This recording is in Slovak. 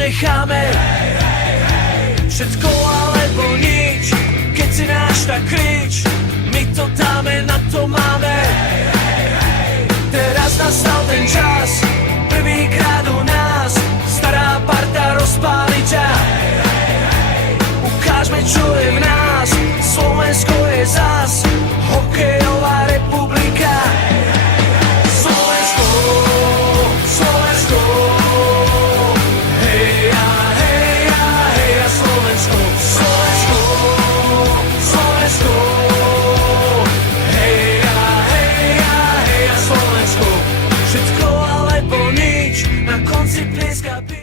necháme. Všetko alebo nič, keď si náš, tak krič. My to dáme, na to máme. Teraz nastal ten čas, prvýkrát u nás. Stará parta rozpáli ťa. Ukážme, čo je v nás. Slovensko je zas hokejová republika. Slovensko, Slovensko, heja, heja, heja, Slovensko, Slovensko, Slovensko, heja, heja, heja, Slovensko. Všetko alebo nič, na konci plieska.